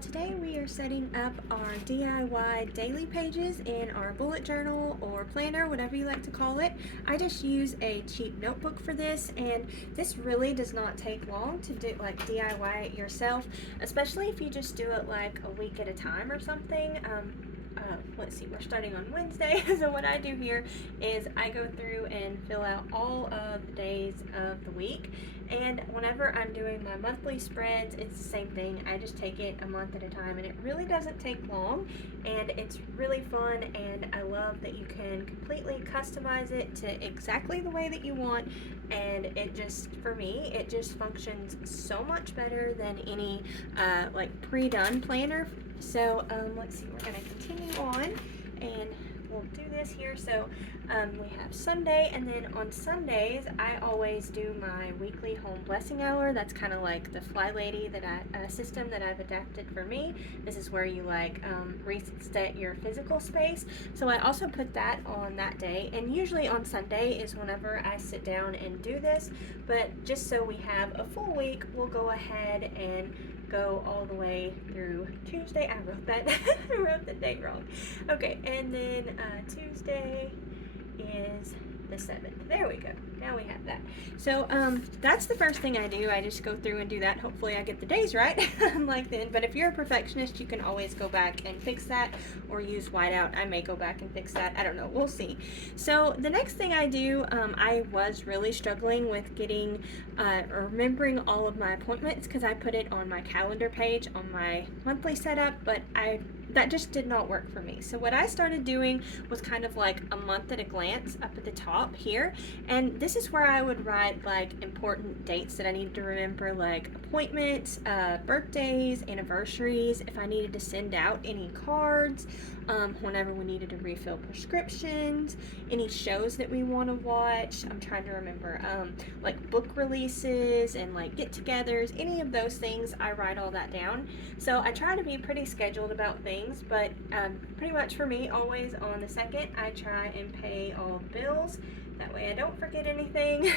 today we are setting up our DIY daily pages in our bullet journal or planner, whatever you like to call it. I just use a cheap notebook for this, and this really does not take long to do, like DIY it yourself, especially if you just do it like a week at a time or something. Let's see, we're starting on Wednesday. So what I do here is I go through and fill out all of the days of the week, and whenever I'm doing my monthly spreads, it's the same thing. I just take it a month at a time, and it really doesn't take long, and it's really fun, and I love that you can completely customize it to exactly the way that you want, and it just, for me, it just functions so much better than any like pre-done planner. So let's see, we're going to continue on and we'll do this here. So we have Sunday, and then on Sundays I always do my weekly home blessing hour. That's kind of like the Fly Lady system that I've adapted for me. This is where you like reset your physical space. So I also put that on that day, and usually on Sunday is whenever I sit down and do this, but just so we have a full week, we'll go ahead and go all the way through Tuesday. I wrote that I wrote the date wrong. Okay, and then Tuesday is the 7th. There we go. Now we have that. So that's the first thing I do. I just go through and do that. Hopefully I get the days right. Like then, but if you're a perfectionist, you can always go back and fix that, or use whiteout. I may go back and fix that. I don't know. We'll see. So the next thing I do, I was really struggling with getting or remembering all of my appointments, because I put it on my calendar page on my monthly setup, but that just did not work for me. So what I started doing was kind of like a month at a glance up at the top here, and this is where I would write like important dates that I needed to remember, like appointments, birthdays, anniversaries, if I needed to send out any cards, whenever we needed to refill prescriptions, any shows that we want to watch. I'm trying to remember, like book releases and like get-togethers, any of those things. I write all that down. So I try to be pretty scheduled about things, but pretty much for me, always on the 2nd, I try and pay all the bills. That way I don't forget anything.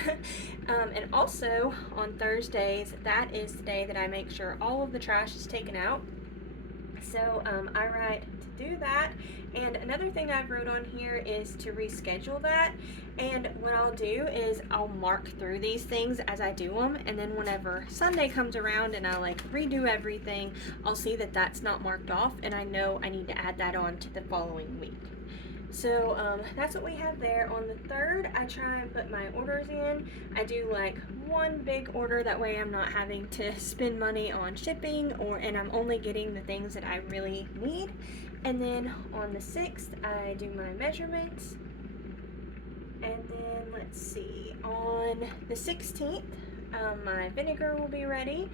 And also on Thursdays, that is the day that I make sure all of the trash is taken out. So I write to do that. And another thing I've wrote on here is to reschedule that. And what I'll do is I'll mark through these things as I do them, and then whenever Sunday comes around and I like redo everything, I'll see that that's not marked off, and I know I need to add that on to the following week. So that's what we have there. On the 3rd, I try and put my orders in. I do like one big order, that way I'm not having to spend money on shipping, and I'm only getting the things that I really need. And then on the 6th, I do my measurements. And then let's see, on the 16th, my vinegar will be ready.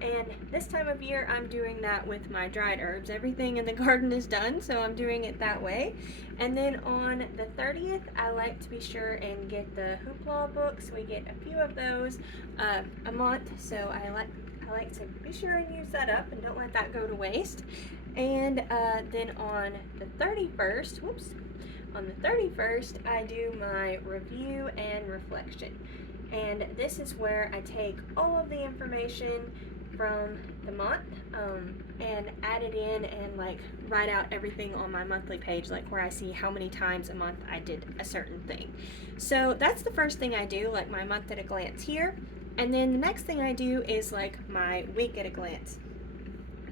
And this time of year, I'm doing that with my dried herbs. Everything in the garden is done, so I'm doing it that way. And then on the 30th, I like to be sure and get the Hoopla books. We get a few of those a month, so I like to be sure and use that up and don't let that go to waste. And then on the 31st, on the 31st, I do my review and reflection. And this is where I take all of the information from the month and add it in and like write out everything on my monthly page, like where I see how many times a month I did a certain thing. So that's the first thing I do, like my month at a glance here. And then the next thing I do is like my week at a glance.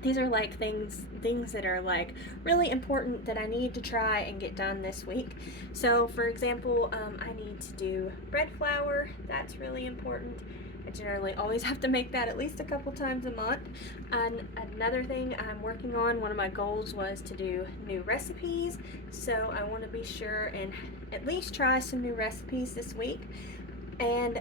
These are like things that are like really important that I need to try and get done this week. So for example, I need to do bread flour. That's really important. I generally always have to make that at least a couple times a month. And another thing I'm working on, one of my goals was to do new recipes. So I want to be sure and at least try some new recipes this week. And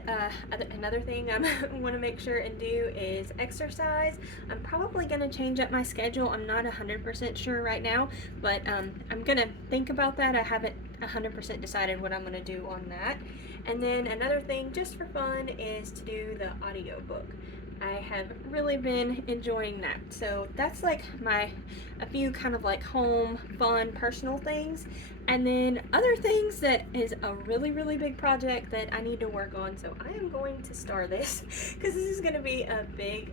another thing I want to make sure and do is exercise. I'm probably going to change up my schedule. I'm not 100% sure right now, but I'm going to think about that. I haven't 100% decided what I'm going to do on that. And then another thing, just for fun, is to do the audiobook. I have really been enjoying that. So that's like a few kind of like home, fun, personal things. And then other things that is a really, really big project that I need to work on. So I am going to start this because this is going to be a big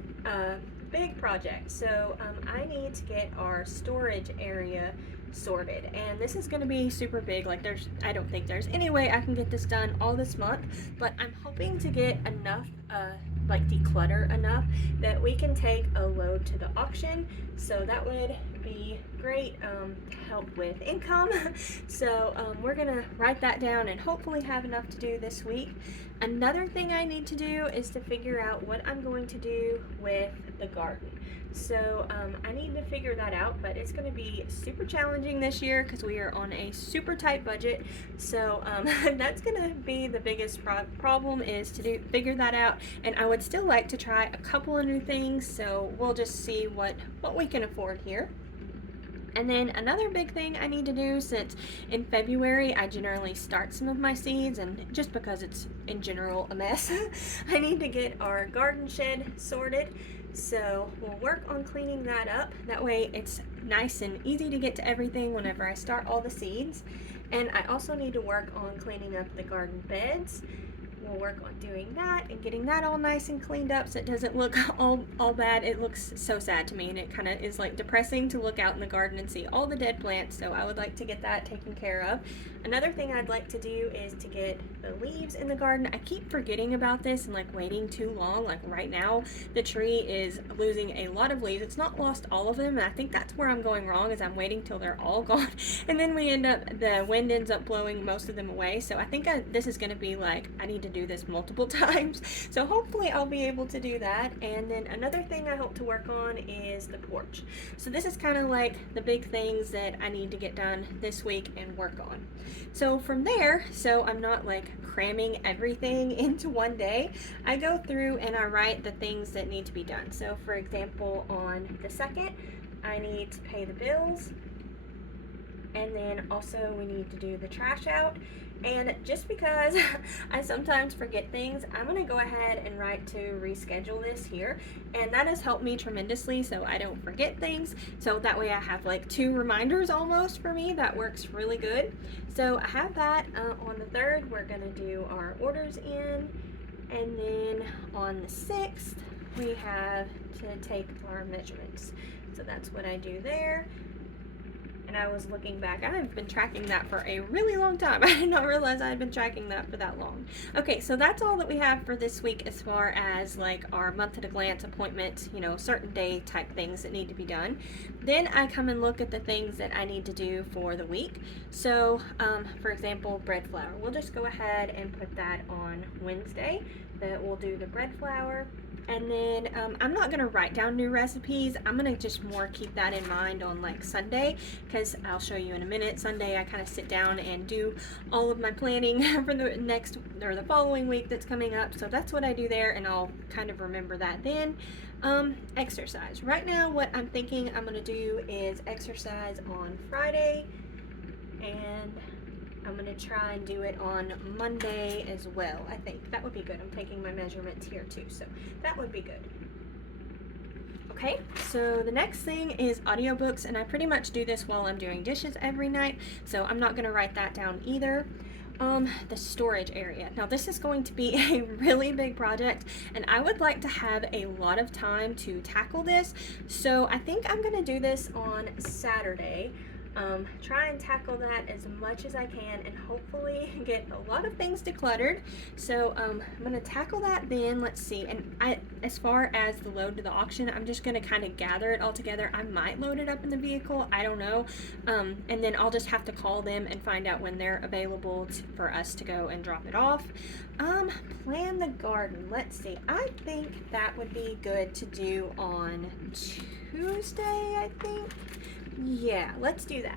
big project. So I need to get our storage area sorted, and this is going to be super big. Like I don't think there's any way I can get this done all this month, but I'm hoping to get enough like declutter enough that we can take a load to the auction. So that would be great to help with income. So we're gonna write that down and hopefully have enough to do this week. Another thing I need to do is to figure out what I'm going to do with the garden. So I need to figure that out, but it's going to be super challenging this year because we are on a super tight budget. So that's going to be the biggest problem, is to figure that out. And I would still like to try a couple of new things, so we'll just see what we can afford here. And then another big thing I need to do, since in February I generally start some of my seeds, and just because it's in general a mess, I need to get our garden shed sorted. So we'll work on cleaning that up. That way it's nice and easy to get to everything whenever I start all the seeds. And I also need to work on cleaning up the garden beds. We'll work on doing that and getting that all nice and cleaned up so it doesn't look all bad. It looks so sad to me, and it kind of is like depressing to look out in the garden and see all the dead plants. So I would like to get that taken care of. Another thing I'd like to do is to get the leaves in the garden. I keep forgetting about this and like waiting too long. Like right now the tree is losing a lot of leaves. It's not lost all of them, and I think that's where I'm going wrong, is I'm waiting till they're all gone and then the wind ends up blowing most of them away. So I think this is going to be like, I need to do this multiple times. So hopefully I'll be able to do that. And then another thing I hope to work on is the porch. So this is kind of like the big things that I need to get done this week and work on. So from there, so I'm not like cramming everything into one day, I go through and I write the things that need to be done. So for example, on the 2nd, I need to pay the bills, and then also we need to do the trash out. And just because I sometimes forget things, I'm going to go ahead and write to reschedule this here, and that has helped me tremendously so I don't forget things. So that way I have like 2 reminders almost for me. That works really good. So I have that. On the 3rd, we're going to do our orders in, and then on the 6th we have to take our measurements. So that's what I do there. And I was looking back, I've been tracking that for a really long time. I did not realize I had been tracking that for that long. Okay, so that's all that we have for this week as far as like our month at a glance appointments, you know, certain day type things that need to be done. Then I come and look at the things that I need to do for the week. So, for example, bread flour. We'll just go ahead and put that on Wednesday, that we'll do the bread flour. And then I'm not going to write down new recipes. I'm going to just more keep that in mind on like Sunday, because I'll show you in a minute. Sunday I kind of sit down and do all of my planning for the next or the following week that's coming up. So that's what I do there, and I'll kind of remember that then. Exercise. Right now what I'm thinking I'm going to do is exercise on Friday, and I'm going to try and do it on Monday as well. I think that would be good. I'm taking my measurements here too, so that would be good. Okay, so the next thing is audiobooks, and I pretty much do this while I'm doing dishes every night, so I'm not going to write that down either. The storage area. Now this is going to be a really big project, and I would like to have a lot of time to tackle this, so I think I'm going to do this on Saturday. Try and tackle that as much as I can and hopefully get a lot of things decluttered. So I'm going to tackle that then. Let's see. And as far as the load to the auction, I'm just going to kind of gather it all together. I might load it up in the vehicle. I don't know. And then I'll just have to call them and find out when they're available for us to go and drop it off. Plan the garden. Let's see. I think that would be good to do on Tuesday, I think. Yeah, let's do that.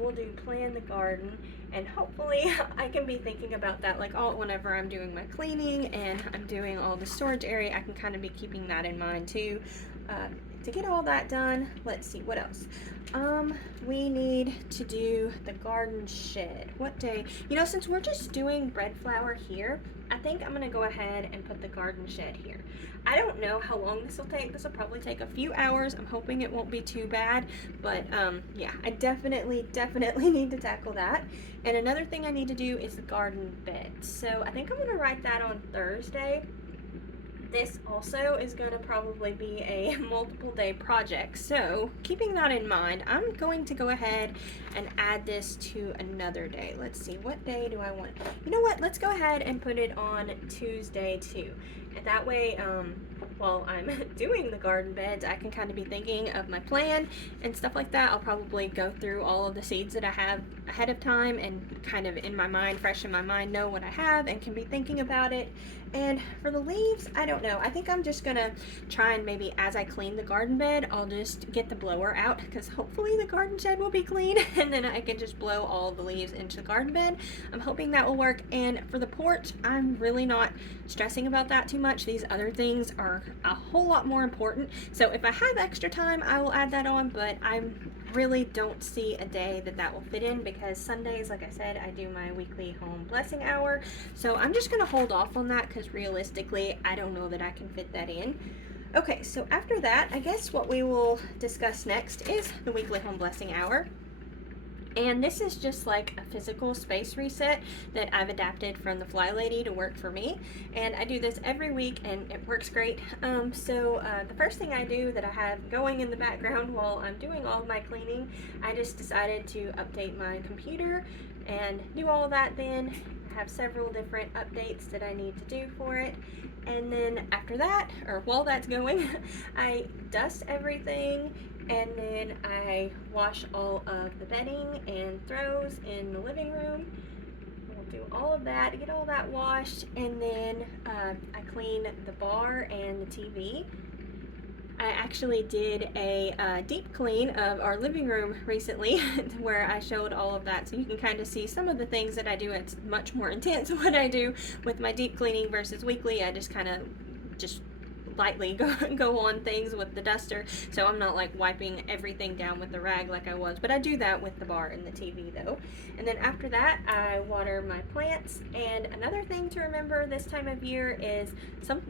We'll do plan the garden, and hopefully I can be thinking about that like whenever I'm doing my cleaning and I'm doing all the storage area. I can kind of be keeping that in mind too. To get all that done, let's see what else. We need to do the garden shed. What day? You know, since we're just doing bread flour here, I think I'm gonna go ahead and put the garden shed here. I don't know how long this will take. This will probably take a few hours. I'm hoping it won't be too bad, but yeah, I definitely need to tackle that. And another thing I need to do is the garden bed. So I think I'm gonna write that on Thursday. This also is going to probably be a multiple day project, so keeping that in mind, I'm going to go ahead and add this to another day. Let's see, what day do I want? You know what, let's go ahead and put it on Tuesday too, and that way while I'm doing the garden beds, I can kind of be thinking of my plan and stuff like that. I'll probably go through all of the seeds that I have ahead of time and kind of in my mind, fresh in my mind, know what I have and can be thinking about it. And for the leaves, I don't know. I think I'm just gonna try and maybe as I clean the garden bed, I'll just get the blower out because hopefully the garden shed will be clean and then I can just blow all the leaves into the garden bed. I'm hoping that will work. And for the porch, I'm really not stressing about that too much. These other things are a whole lot more important. So if I have extra time, I will add that on, but I really don't see a day that will fit in because Sundays, like I said, I do my weekly home blessing hour. So I'm just gonna hold off on that because realistically, I don't know that I can fit that in. Okay, so after that, I guess what we will discuss next is the weekly home blessing hour. And this is just like a physical space reset that I've adapted from the Fly Lady to work for me. And I do this every week and it works great. The first thing I do that I have going in the background while I'm doing all of my cleaning, I just decided to update my computer and do all of that then. I have several different updates that I need to do for it. And then after that, or while that's going, I dust everything and then I wash all of the bedding and throws in the living room. We'll do all of that, get all that washed, and then I clean the bar and the TV. I actually did a deep clean of our living room recently where I showed all of that, so you can kind of see some of the things that I do. It's much more intense what I do with my deep cleaning versus weekly. I just kind of lightly go on things with the duster, so I'm not like wiping everything down with the rag like I was, but I do that with the bar and the TV though. And then after that, I water my plants. And another thing to remember this time of year is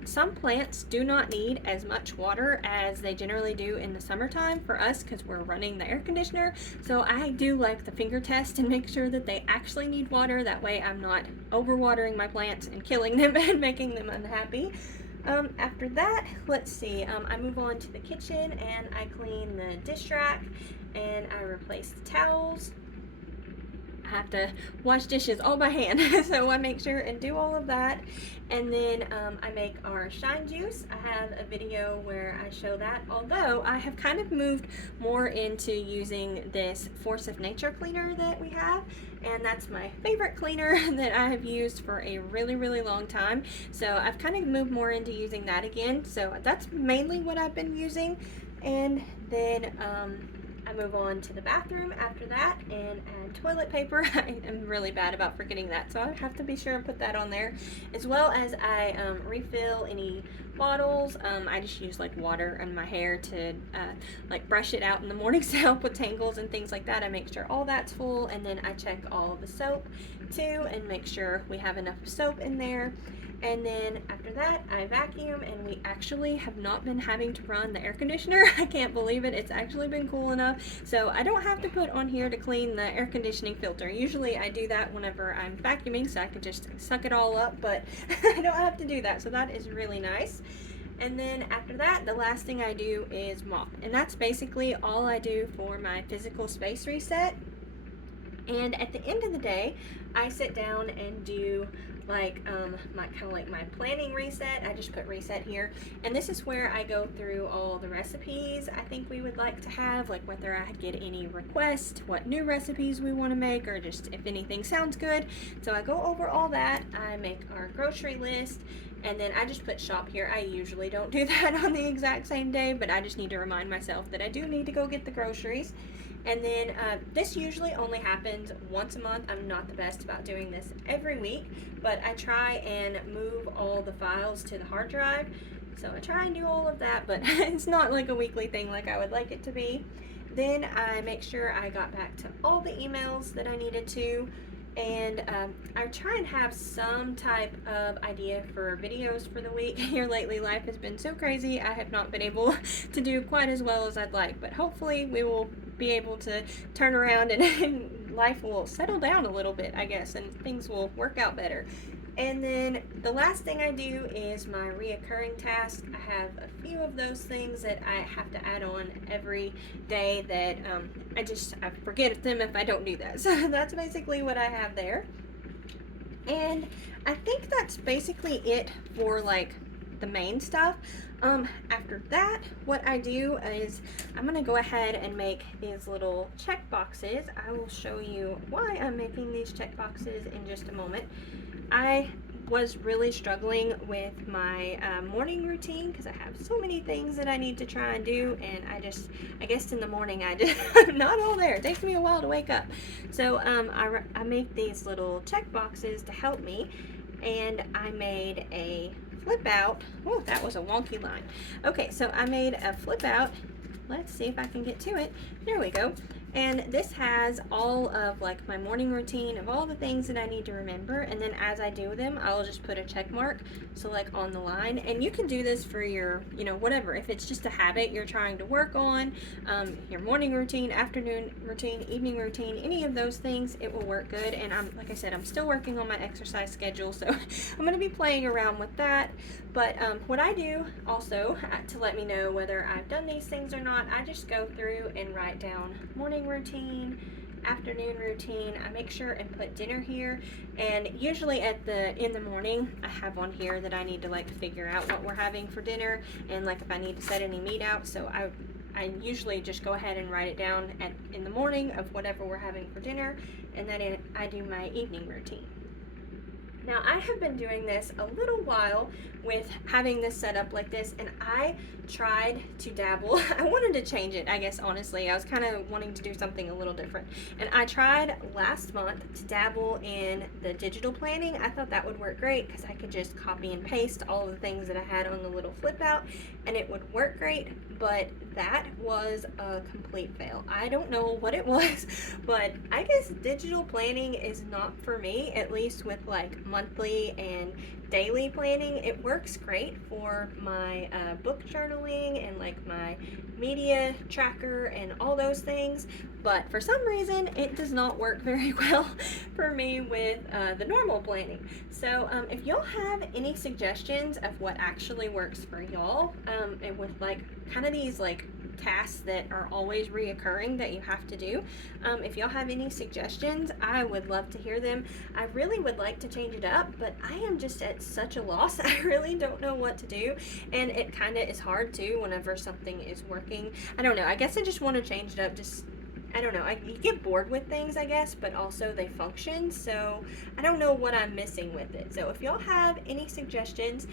some plants do not need as much water as they generally do in the summertime for us because we're running the air conditioner. So I do like the finger test and make sure that they actually need water. That way I'm not overwatering my plants and killing them and making them unhappy. After that, let's see, I move on to the kitchen and I clean the dish rack and I replace the towels. I have to wash dishes all by hand, so I make sure and do all of that. And then I make our shine juice. I have a video where I show that, although I have kind of moved more into using this Force of Nature cleaner that we have, and that's my favorite cleaner that I have used for a really, really long time. So I've kind of moved more into using that again. So that's mainly what I've been using. And then I move on to the bathroom after that and add toilet paper. I am really bad about forgetting that, so I have to be sure and put that on there, as well as I refill any bottles. I just use like water on my hair to like brush it out in the morning to help with tangles and things like that. I make sure all that's full, and then I check all of the soap too and make sure we have enough soap in there. And then after that, I vacuum, and we actually have not been having to run the air conditioner. I can't believe it. It's actually been cool enough. So I don't have to put on here to clean the air conditioning filter. Usually I do that whenever I'm vacuuming, so I can just suck it all up, but I don't have to do that. So that is really nice. And then after that, the last thing I do is mop. And that's basically all I do for my physical space reset. And at the end of the day, I sit down and do like my planning reset. I just put reset here, and this is where I go through all the recipes I think we would like to have, like whether I get any requests, what new recipes we want to make, or just if anything sounds good. So I go over all that. I make our grocery list, and then I just put shop here. I usually don't do that on the exact same day, but I just need to remind myself that I do need to go get the groceries. And then this usually only happens once a month. I'm not the best about doing this every week, but I try and move all the files to the hard drive. So I try and do all of that, but it's not like a weekly thing like I would like it to be. Then I make sure I got back to all the emails that I needed to. And I try and have some type of idea for videos for the week. Here lately, life has been so crazy, I have not been able to do quite as well as I'd like, but hopefully we will be able to turn around and life will settle down a little bit, I guess, and things will work out better. And then the last thing I do is my reoccurring task. I have a few of those things that I have to add on every day that I forget them if I don't do that. So that's basically what I have there. And I think that's basically it for like the main stuff. After that, what I do is I'm gonna go ahead and make these little check boxes. I will show you why I'm making these check boxes in just a moment. I was really struggling with my morning routine because I have so many things that I need to try and do, and I guess in the morning I'm not all there. It takes me a while to wake up. So I make these little check boxes to help me, and I made a flip out. Oh, that was a wonky line. Okay, so I made a flip out. Let's see if I can get to it. There we go. And this has all of like my morning routine of all the things that I need to remember, and then as I do them I'll just put a check mark, so like on the line. And you can do this for your, you know, whatever, if it's just a habit you're trying to work on, your morning routine, afternoon routine, evening routine, any of those things, it will work good. And like I said, I'm still working on my exercise schedule, so I'm going to be playing around with that. But what I do also to let me know whether I've done these things or not, I just go through and write down morning routine, afternoon routine. I make sure and put dinner here, and usually in the morning I have one here that I need to like figure out what we're having for dinner, and like if I need to set any meat out. So I usually just go ahead and write it down in the morning of whatever we're having for dinner, and then I do my evening routine. Now I have been doing this a little while with having this set up like this, and I tried to dabble. I wanted to change it, I guess, honestly. I was kind of wanting to do something a little different. And I tried last month to dabble in the digital planning. I thought that would work great because I could just copy and paste all of the things that I had on the little flip out and it would work great, but that was a complete fail. I don't know what it was, but I guess digital planning is not for me, at least with like monthly and daily planning. It works great for my book journaling and like my media tracker and all those things, but for some reason it does not work very well for me with the normal planning. So if y'all have any suggestions of what actually works for y'all, and with like kind of these like tasks that are always reoccurring that you have to do, if y'all have any suggestions, I would love to hear them. I really would like to change it up, but I am just at such a loss. I really don't know what to do, and it kind of is hard too whenever something is working. I don't know, I guess I just want to change it up. Just, I don't know, you get bored with things, I guess, but also they function, so I don't know what I'm missing with it. So if y'all have any suggestions,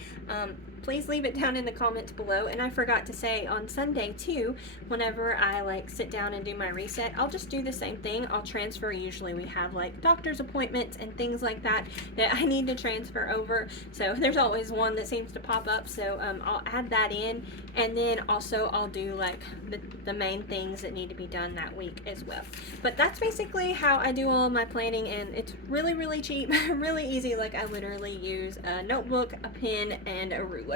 please leave it down in the comments below. And I forgot to say, on Sunday too, whenever I like sit down and do my reset, I'll just do the same thing. I'll transfer. Usually we have like doctor's appointments and things like that that I need to transfer over, so there's always one that seems to pop up, so I'll add that in, and then also I'll do like the main things that need to be done that week as well. But that's basically how I do all of my planning, and it's really cheap, really easy. Like I literally use a notebook, a pen, and a ruler.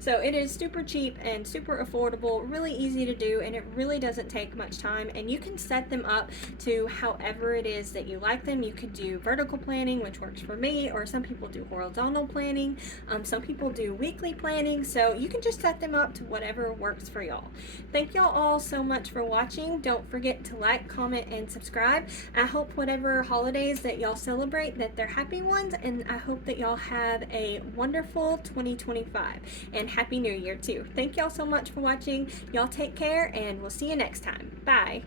So it is super cheap and super affordable, really easy to do, and it really doesn't take much time, and you can set them up to however it is that you like them. You could do vertical planning, which works for me, or some people do horizontal planning, some people do weekly planning, so you can just set them up to whatever works for y'all. Thank y'all all so much for watching. Don't forget to like, comment, and subscribe. I hope whatever holidays that y'all celebrate, that they're happy ones, and I hope that y'all have a wonderful 2025, and Happy New Year too. Thank y'all so much for watching. Y'all take care, and we'll see you next time. Bye.